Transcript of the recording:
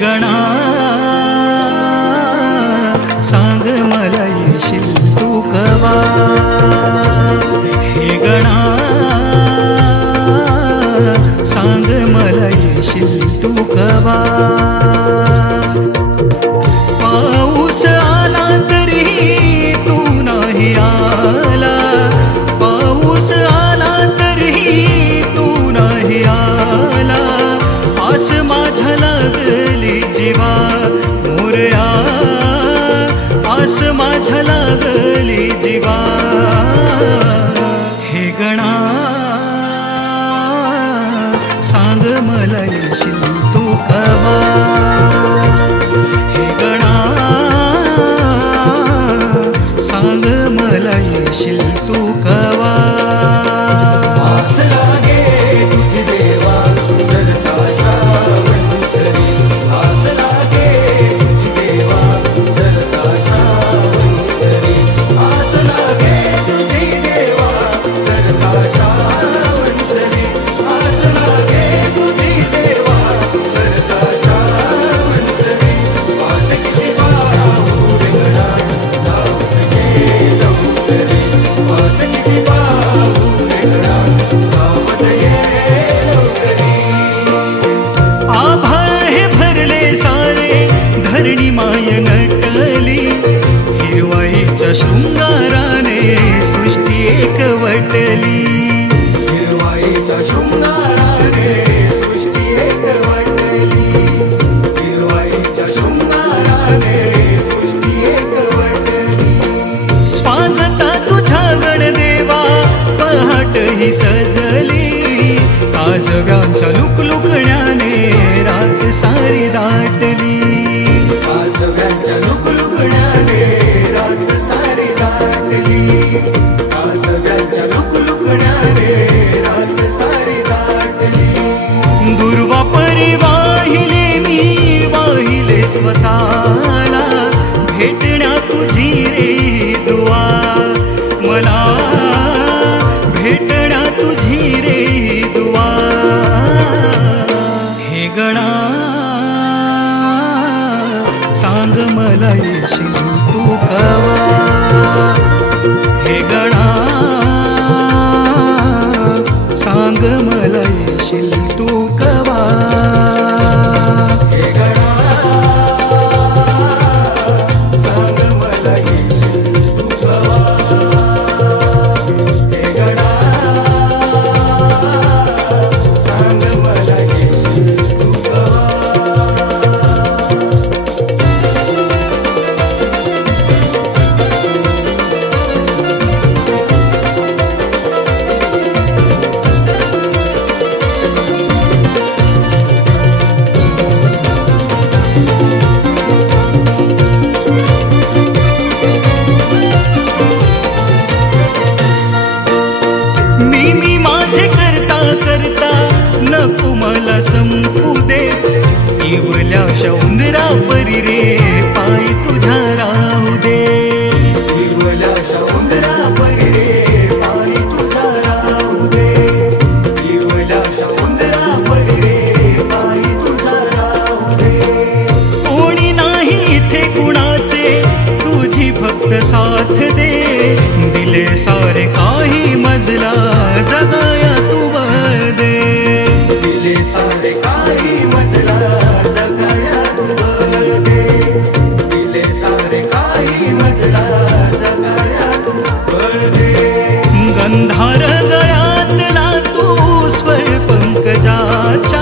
गणा सांग मला येशील तू कवा, हे गणा सांग मला येशील तू कवा. पाऊस आला तरी तू नाही आला, पाऊस आला तरी तू नाही आला. आस माझ्या लागली जीवा मोरया, आस माझ्या लागली जीवा. हे गणा सांग मला येशील तू कवा, हे गणा सांग मला येशील तू कवा. आस लागे तुझी देवा सरता श्रावण सरी, आस लागे तुझी देवा सरता श्रावण सरी, आस लागे तुझी देवा सरता श्रावण सरी, आस लागे तुझी देवा सरता श्रावण सरी. वाट किती पाहू रेंगणा धावत ये लवकरी, वाट किती पाहू रेंगणा धावत ये लवकरी. आभाळ हे भरले सारे धरणी माय नटली, हिरवाईच्या शृंगाराने सृष्टी एकवटली. हिरवाईच्या शृंगाराने सृष्टी एकवटली, हिरवाईच्या शृंगाराने सृष्टी एकवटली. स्वागता तुझ्या गणदेवा पहाट ही सजली, काजव्यांच्या लुकलुकण्याने रात सारी दाटली. काजव्यांच्या लुकलुकण्याने रात सारी दाटली, काजव्यांच्या लुकलुकण्याने रात सारी दाटली. दुर्वा परी वाहिले मी वाहिले स्वतःला, भेटण्या तुझी रे दुआ मला, भेटण्या तुझी रे दुआ. हे गणा सांग मला येशील तू कवा, हे गणा सांग मला येशील तू कवा. हे गणा सांग मला येशील तू कवा, हे गणा सांग मला येशील तू कवा. मी माझे करता करता नको मला संपू दे, इवल्या शौंदरा परी रे पाय तुझ्या राहू दे. इवल्या शौंदरा परी रे पाय तुझा राहू दे, इवल्या शौंदरा परी रे पाय तुझा राहू दे. कोणी नाही इथे कुणाचे तुझी फक्त साथ दे, दिले सारे काही मजला जगाया तू बळ दे. दिले सारे काही मजला जगाया तू बळ दे, दिले सारे काही मजला जगाया तू बळ दे. गंधार गळ्यातला तू स्वर पंकजाच्या,